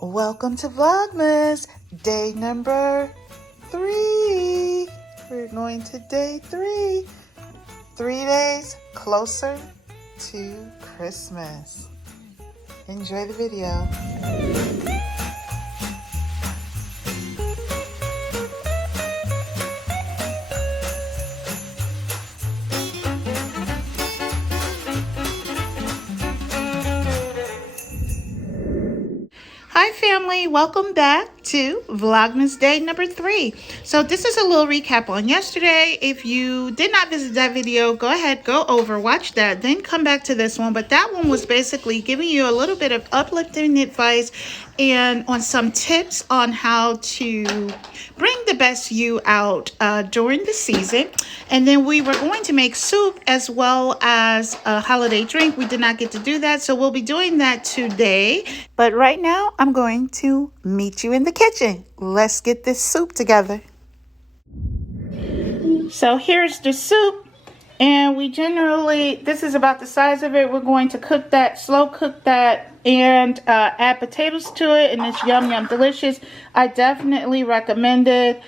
Welcome to Vlogmas, day number 3. We're going to day 3. 3 days closer to Christmas. Enjoy the video. Hi family, welcome back to Vlogmas day number 3. So this is a little recap on yesterday. If you did not visit that video, go ahead, go over, watch that, then come back to this one. But that one was basically giving you a little bit of uplifting advice and on some tips on how to bring the best you out during the season. And then we were going to make soup as well as a holiday drink. We did not get to do that, so we'll be doing that today. But right now, I'm going to meet you in the kitchen. Let's get this soup together. So here's the soup. And we generally, this is about the size of it. We're going to cook that, slow cook that, and add potatoes to it. And it's yum, yum, delicious. I definitely recommend it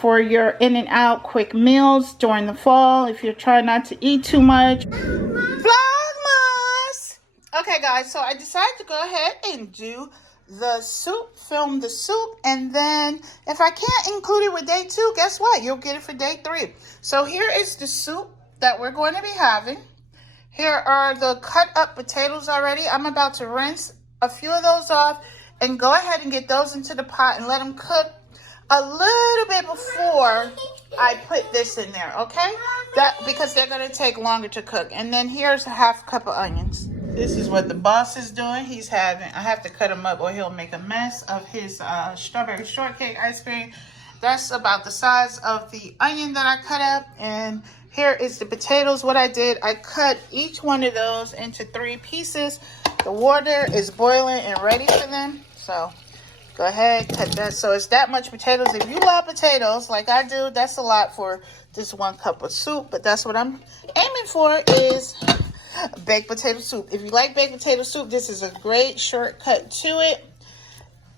for your in and out quick meals during the fall. If you're trying not to eat too much. Vlogmas! Okay, guys, so I decided to go ahead and do the soup, film the soup, and then if I can't include it with day 2, guess what? You'll get it for day 3. So here is the soup that we're going to be having. Here are the cut up potatoes already. I'm about to rinse a few of those off and go ahead and get those into the pot and let them cook a little bit before I put this in there, okay? Because they're going to take longer to cook. And then here's a half cup of onions. This is what the boss is doing. He's having, I have to cut him up or he'll make a mess of his strawberry shortcake ice cream. That's about the size of the onion that I cut up. And here is the potatoes. What I did, I cut each one of those into 3 pieces. The water is boiling and ready for them. So go ahead, cut that. So it's that much potatoes. If you love potatoes like I do, that's a lot for this 1 cup of soup. But that's what I'm aiming for is baked potato soup. If you like baked potato soup, this is a great shortcut to it.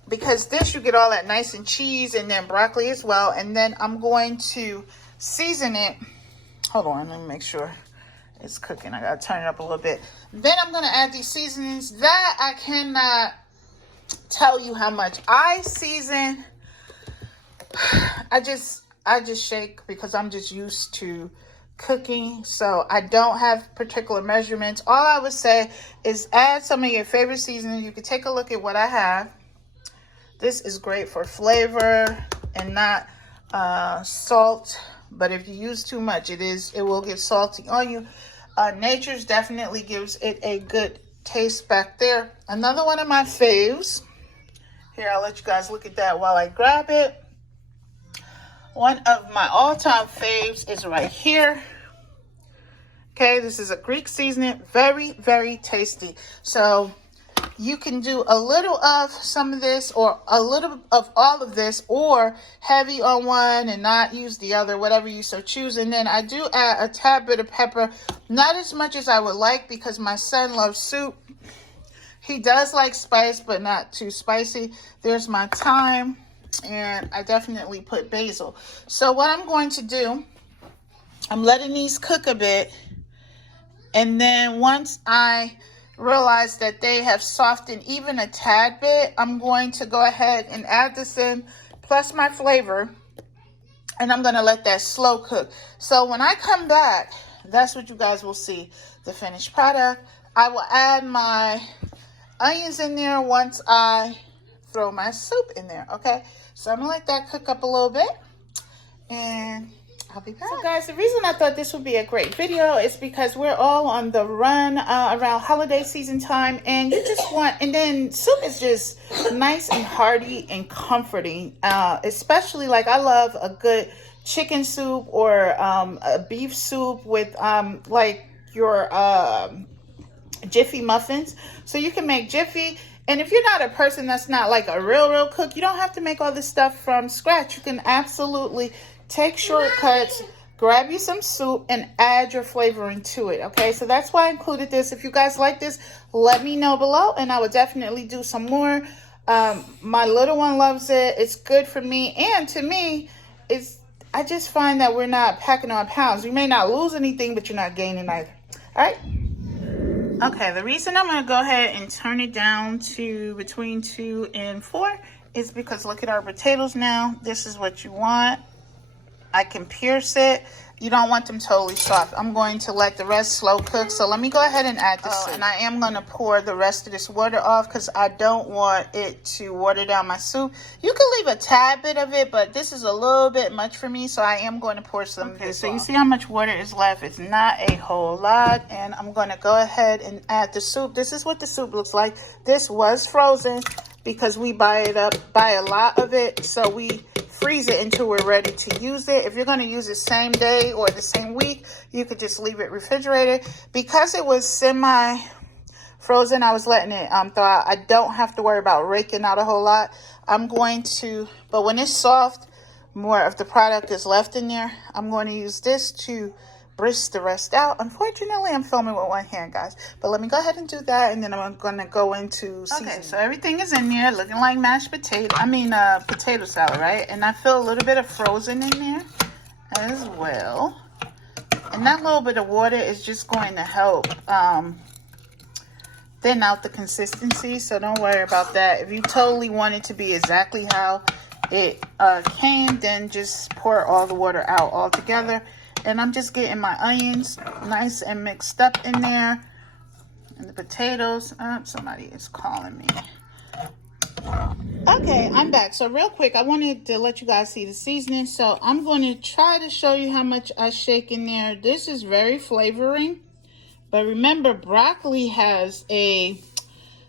Because this, you get all that nice and cheese and then broccoli as well. And then I'm going to season it. Hold on, let me make sure it's cooking. I gotta turn it up a little bit. Then I'm gonna add these seasonings that I cannot tell you how much I season. I just shake because I'm just used to cooking, so I don't have particular measurements. All I would say is add some of your favorite seasoning. You can take a look at what I have. This is great for flavor and not salt. But if you use too much, it will get salty on you. Nature's definitely gives it a good taste back there. Another one of my faves. Here, I'll let you guys look at that while I grab it. One of my all-time faves is right here. Okay, this is a Greek seasoning. Very, very tasty. So you can do a little of some of this or a little of all of this or heavy on one and not use the other, whatever you so choose. And then I do add a tad bit of pepper, not as much as I would like because my son loves soup. He does like spice, but not too spicy. There's my thyme, and I definitely put basil. So what I'm going to do, I'm letting these cook a bit. And then once I realize that they have softened even a tad bit, I'm going to go ahead and add this in plus my flavor, and I'm going to let that slow cook. So when I come back, that's what you guys will see, the finished product. I will add my onions in there once I throw my soup in there. Okay, so I'm gonna let that cook up a little bit and I'll be back. So guys, the reason I thought this would be a great video is because we're all on the run around holiday season time, and you just want, and then soup is just nice and hearty and comforting, especially like I love a good chicken soup or a beef soup with like your Jiffy muffins. So you can make Jiffy. And if you're not a person that's not like a real cook, you don't have to make all this stuff from scratch. You can absolutely take shortcuts, grab you some soup, and add your flavoring to it. Okay, so that's why I included this. If you guys like this, let me know below, and I will definitely do some more My little one loves it. It's good for me. And to me, I just find that we're not packing on pounds. You may not lose anything, but you're not gaining either. All right. Okay, the reason I'm going to go ahead and turn it down to between 2 and 4 is because look at our potatoes now. This is what you want. I can pierce it. You don't want them totally soft. I'm going to let the rest slow cook. So let me go ahead and add this. And I am going to pour the rest of this water off because I don't want it to water down my soup. You can leave a tad bit of it, but this is a little bit much for me. So I am going to pour some of this off. You see how much water is left. It's not a whole lot. And I'm going to go ahead and add the soup. This is what the soup looks like. This was frozen because we buy a lot of it. So we freeze it until we're ready to use it. If you're going to use it same day or the same week, you could just leave it refrigerated. Because it was semi-frozen, I was letting it thaw out. I don't have to worry about raking out a whole lot. But when it's soft, more of the product is left in there. I'm going to use this to brisk the rest out. Unfortunately, I'm filming with one hand, guys. But let me go ahead and do that, and then I'm going to go into seasoning. Okay, so everything is in there, looking like mashed potato. Potato salad, right? And I feel a little bit of frozen in there as well. And that little bit of water is just going to help thin out the consistency. So don't worry about that. If you totally want it to be exactly how it came, then just pour all the water out all together. And I'm just getting my onions nice and mixed up in there. And the potatoes. Somebody is calling me. Okay, I'm back. So real quick, I wanted to let you guys see the seasoning. So I'm going to try to show you how much I shake in there. This is very flavoring. But remember, broccoli has a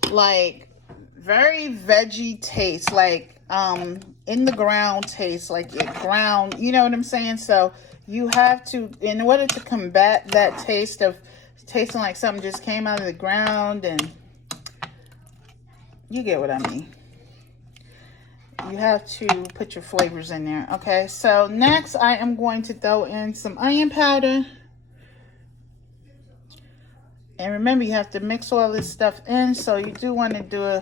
very veggie taste. In the ground taste. Like it ground. You know what I'm saying? So you have to, in order to combat that taste of tasting like something just came out of the ground, and you get what I mean. You have to put your flavors in there. Okay, so next I am going to throw in some onion powder. And remember, you have to mix all this stuff in. So you do want to do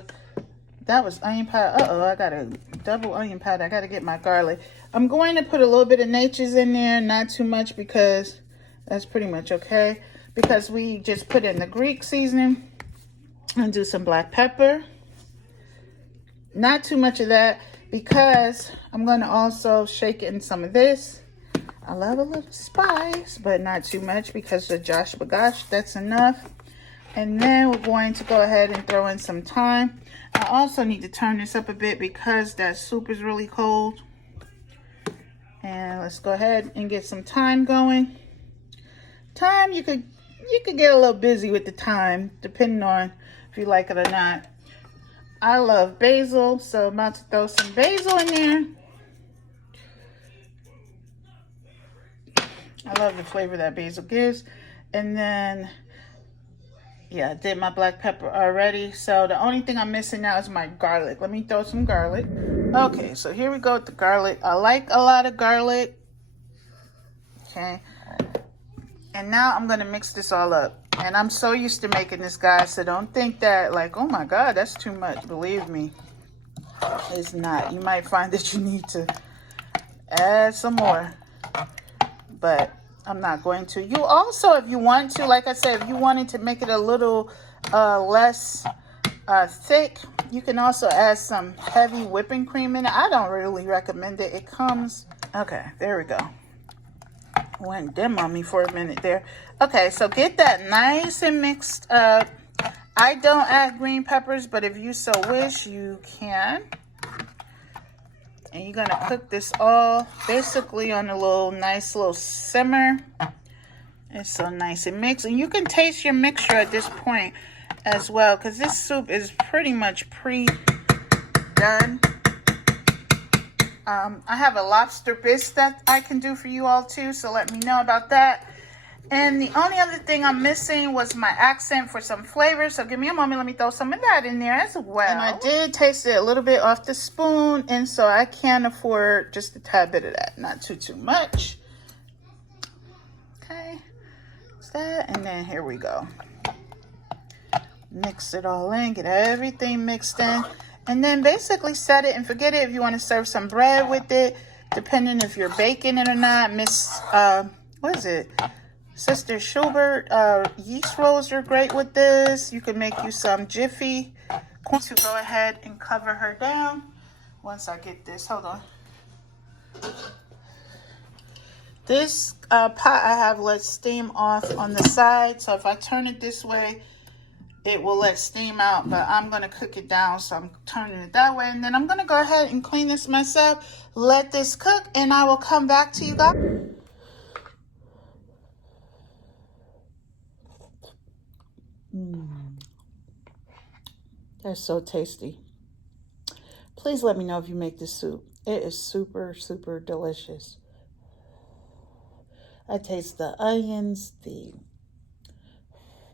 that was onion powder. Uh-oh, I got a double onion powder. I got to get my garlic. I'm going to put a little bit of Nature's in there, not too much, because that's pretty much okay. Because we just put in the Greek seasoning and do some black pepper. Not too much of that, because I'm going to also shake in some of this. I love a little spice, but not too much because of Josh Bagosh. That's enough. And then we're going to go ahead and throw in some thyme. I also need to turn this up a bit because that soup is really cold. And let's go ahead and get some thyme going. Thyme, you could get a little busy with the thyme, depending on if you like it or not. I love basil, so I'm about to throw some basil in there. I love the flavor that basil gives. And then, yeah, I did my black pepper already. So the only thing I'm missing now is my garlic. Let me throw some garlic. Okay, so here we go with the garlic. I like a lot of garlic. Okay. And now I'm going to mix this all up. And I'm so used to making this, guys. So don't think that, like, oh my God, that's too much. Believe me, it's not. You might find that you need to add some more. But I'm not going to. You also, if you want to, like I said, if you wanted to make it a little less thick, you can also add some heavy whipping cream in it. I don't really recommend it. It comes, okay, there we go. Went dim on me for a minute there. Okay, so get that nice and mixed up. I don't add green peppers, but if you so wish, you can. And you're going to cook this all basically on a nice little simmer. It's so nice and mixed. And you can taste your mixture at this point as well, because this soup is pretty much pre-done. I have a lobster bisque that I can do for you all too, so let me know about that. And the only other thing I'm missing was my accent for some flavor. So give me a moment. Let me throw some of that in there as well. And I did taste it a little bit off the spoon. And so I can afford just a tad bit of that. Not too much. Okay. That's that. And then here we go. Mix it all in. Get everything mixed in. And then basically set it and forget it if you want to serve some bread with it, depending if you're baking it or not. Miss, what is it? Sister Schubert, yeast rolls are great with this. You can make you some Jiffy. To go ahead and cover her down. Once I get this, hold on. This pot I have let steam off on the side. So if I turn it this way, it will let steam out, but I'm going to cook it down, so I'm turning it that way. And then I'm going to go ahead and clean this myself, let this cook, and I will come back to you guys. That's so tasty. Please let me know if you make this soup. It is super, super delicious. I taste the onions, the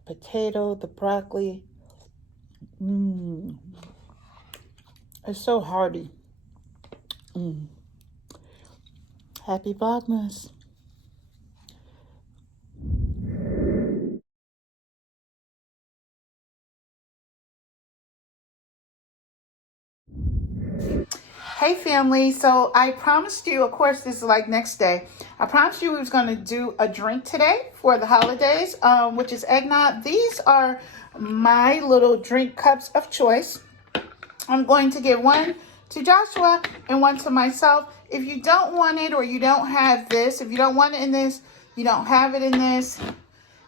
potato, the broccoli. It's so hearty. Happy Vlogmas. Hey family, so I promised you, of course this is like next day, I promised you we was going to do a drink today for the holidays, which is eggnog. These are my little drink cups of choice. I'm going to give one to Joshua and one to myself. If you don't want it or you don't have this, if you don't want it in this, you don't have it in this,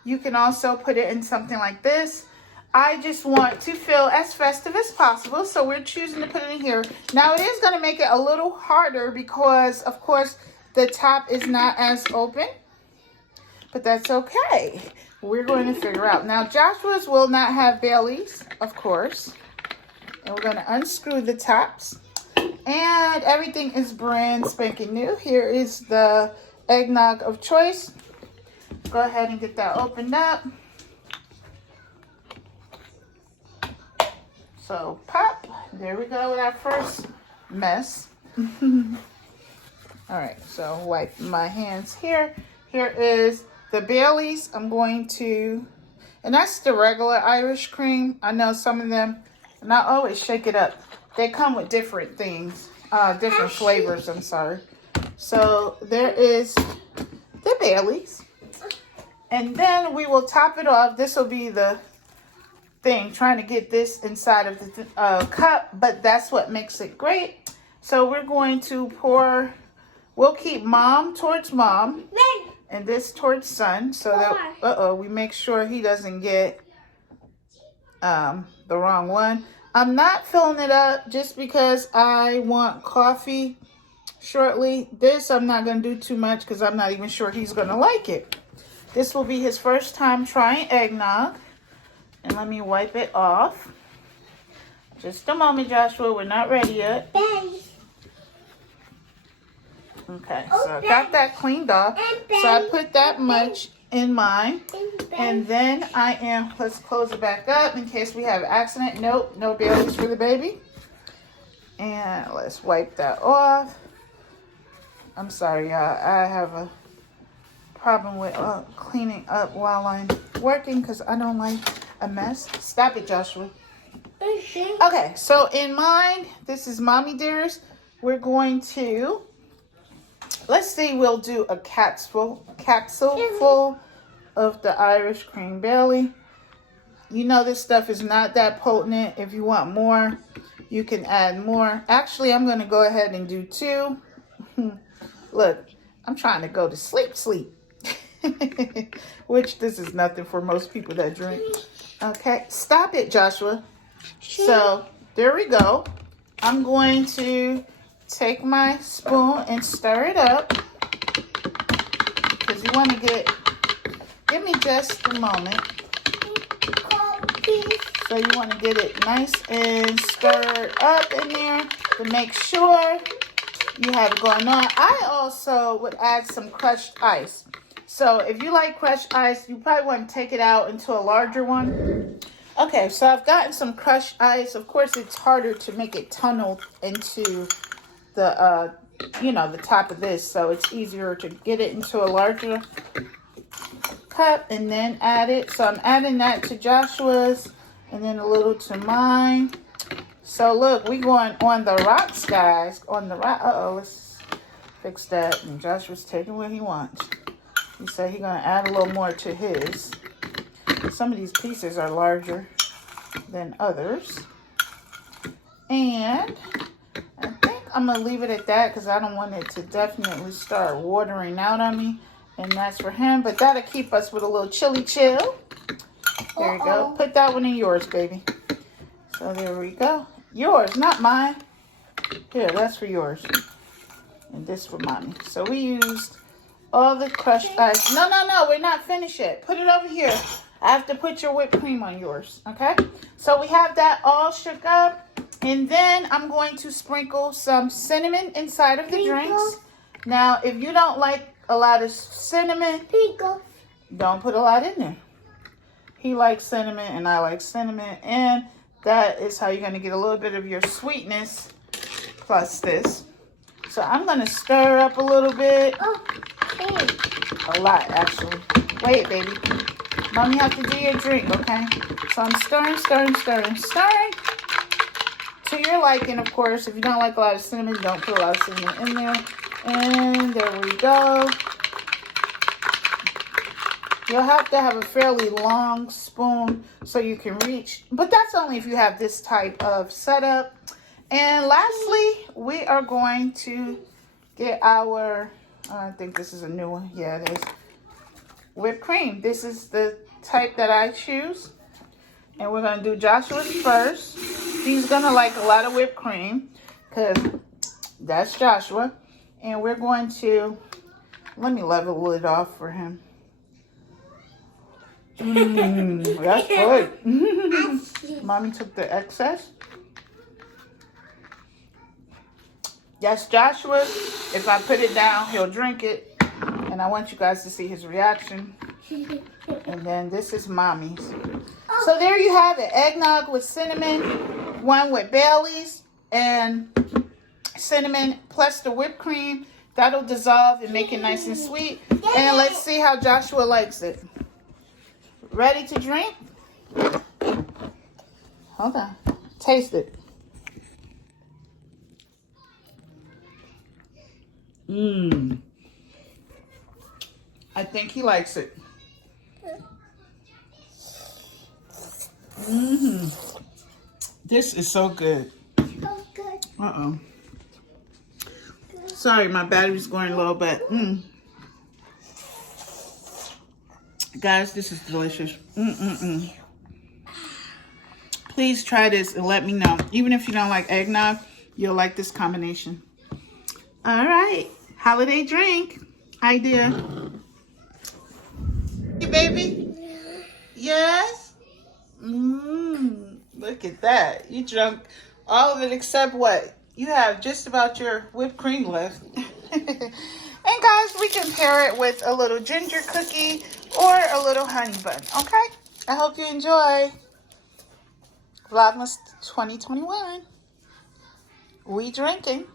you can also put it in something like this. I just want to feel as festive as possible, so we're choosing to put it in here. Now, it is going to make it a little harder because, of course, the top is not as open, but that's okay. We're going to figure out. Now, Joshua's will not have Baileys, of course, and we're going to unscrew the tops, and everything is brand spanking new. Here is the eggnog of choice. Go ahead and get that opened up. So pop, there we go with our first mess. All right, so wipe my hands here. Here is the Baileys. I'm going to, and that's the regular Irish cream. I know some of them, and I always shake it up. They come with different things, different flavors, I'm sorry. So there is the Baileys. And then we will top it off. This will be the thing, trying to get this inside of the cup, but that's what makes it great. So we're going to pour, we'll keep mom towards mom and this towards son, so that we make sure he doesn't get the wrong one. I'm not filling it up just because I want coffee shortly. This I'm not going to do too much because I'm not even sure he's going to like it. This will be his first time trying eggnog. And let me wipe it off. Just a moment, Joshua. We're not ready yet. Okay, so I got that cleaned off. So I put that much in mine. And then let's close it back up in case we have an accident. Nope, no Baileys for the baby. And let's wipe that off. I'm sorry, y'all. I have a problem with cleaning up while I'm working because I don't like a mess. Stop it, Joshua. Okay, so in mine, this is Mommy Dearest. We're going to, let's see, we'll do a capsule full of the Irish cream Bailey. You know this stuff is not that potent. If you want more, you can add more. Actually, I'm going to go ahead and do 2. Look, I'm trying to go to sleep. Which this is nothing for most people that drink. Okay, stop it, Joshua. So there we go. I'm going to take my spoon and stir it up because you want to give me just a moment. So you want to get it nice and stirred up in there to make sure you have it going on. I also would add some crushed ice. So if you like crushed ice, you probably want to take it out into a larger one. Okay, so I've gotten some crushed ice. Of course, it's harder to make it tunnel into the, the top of this. So it's easier to get it into a larger cup and then add it. So I'm adding that to Joshua's and then a little to mine. So look, we going on the rocks, guys. On the rock. Uh-oh, let's fix that. And Joshua's taking what he wants. He said he's going to add a little more to his. Some of these pieces are larger than others. And I think I'm going to leave it at that because I don't want it to definitely start watering out on me. And that's for him. But that'll keep us with a little chilly chill. There you go. Put that one in yours, baby. So there we go. Yours, not mine. Here, that's for yours. And this for mommy. So we used all the crushed ice. No, we're not finished yet. Put it over here. I have to put your whipped cream on yours, okay? So we have that all shook up. And then I'm going to sprinkle some cinnamon inside of the drinks. Now, if you don't like a lot of cinnamon, don't put a lot in there. He likes cinnamon and I like cinnamon. And that is how you're going to get a little bit of your sweetness plus this. So I'm going to stir up a little bit. A lot, actually. Wait, baby. Mom, you have to do your drink, okay? So I'm stirring. To your liking, of course. If you don't like a lot of cinnamon, don't put a lot of cinnamon in there. And there we go. You'll have to have a fairly long spoon so you can reach. But that's only if you have this type of setup. And lastly, we are going to get our, I think this is a new one. Yeah, it is. Whipped cream. This is the type that I choose. And we're going to do Joshua's first. He's going to like a lot of whipped cream because that's Joshua. And we're going to, let me level it off for him. That's good. Mommy took the excess. That's Joshua. If I put it down, he'll drink it. And I want you guys to see his reaction. And then this is Mommy's. So there you have it. Eggnog with cinnamon. One with Bailey's and cinnamon plus the whipped cream. That'll dissolve and make it nice and sweet. And let's see how Joshua likes it. Ready to drink? Hold on. Taste it. I think he likes it. This is so good. Uh-oh. Sorry, my battery's going low, but guys, this is delicious. Please try this and let me know. Even if you don't like eggnog, you'll like this combination. All right, holiday drink idea. Hey, baby. Yes. Look at that. You drunk all of it except what? You have just about your whipped cream left. And guys, we can pair it with a little ginger cookie or a little honey bun. Okay? I hope you enjoy Vlogmas 2021. We drinking.